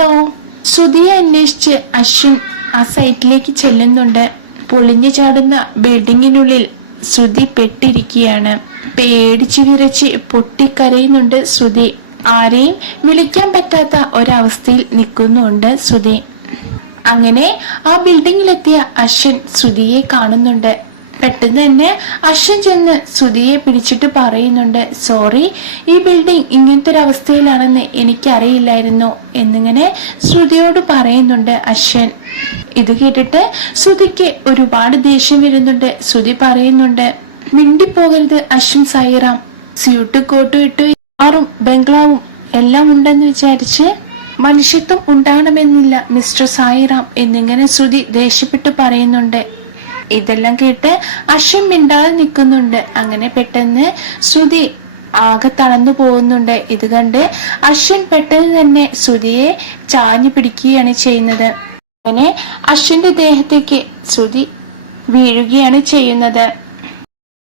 Hello. ശ്രുതിയെ അന്വേഷിച്ച് അശ്വിൻ ആ സൈറ്റിലേക്ക് ചെല്ലുന്നുണ്ട്. പൊളിഞ്ഞു ചാടുന്ന ബിൽഡിങ്ങിനുള്ളിൽ ശ്രുതി പെട്ടിരിക്കുകയാണ്. പേടിച്ചു വിറച്ച് പൊട്ടിക്കരയുന്നുണ്ട് ശ്രുതി ആരെയും വിളിക്കാൻ പറ്റാത്ത ഒരവസ്ഥയിൽ നിൽക്കുന്നുണ്ട് ശ്രുതി അങ്ങനെ ആ ബിൽഡിങ്ങിലെത്തിയ അശ്വിൻ ശ്രുതിയെ കാണുന്നുണ്ട്. പെട്ടെന്ന് തന്നെ അശ്വൻ ചെന്ന് ശ്രുതിയെ പിടിച്ചിട്ട് പറയുന്നുണ്ട് സോറി ഈ ബിൽഡിംഗ് ഇങ്ങനത്തെ ഒരു അവസ്ഥയിലാണെന്ന് എനിക്കറിയില്ലായിരുന്നു എന്നിങ്ങനെ ശ്രുതിയോട് പറയുന്നുണ്ട് അശ്വൻ. ഇത് കേട്ടിട്ട് ശ്രുതിക്ക് ഒരുപാട് ദേഷ്യം വരുന്നുണ്ട്. ശ്രുതി പറയുന്നുണ്ട് മിണ്ടിപ്പോകരുത് അശ്വൻ സൈറാം സ്യൂട്ട് കോട്ട് ഇട്ടു ആറും ബംഗ്ലാവും എല്ലാം ഉണ്ടെന്ന് വിചാരിച്ച് മനുഷ്യത്വം ഉണ്ടാകണമെന്നില്ല മിസ്റ്റർ സായിറാം എന്നിങ്ങനെ ശ്രുതി ദേഷ്യപ്പെട്ട് പറയുന്നുണ്ട്. ഇതെല്ലാം കേട്ട് അശ്വൻ മിണ്ടാതെ നിൽക്കുന്നുണ്ട്. അങ്ങനെ പെട്ടെന്ന് ശ്രുതി ആകെ തളർന്നു പോകുന്നുണ്ട്. ഇത് കണ്ട് അശ്വൻ പെട്ടെന്ന് തന്നെ ശ്രുതിയെ ചാഞ്ഞു പിടിക്കുകയാണ് ചെയ്യുന്നത്. അങ്ങനെ അശ്വന്റെ ദേഹത്തേക്ക് ശ്രുതി വീഴുകയാണ് ചെയ്യുന്നത്.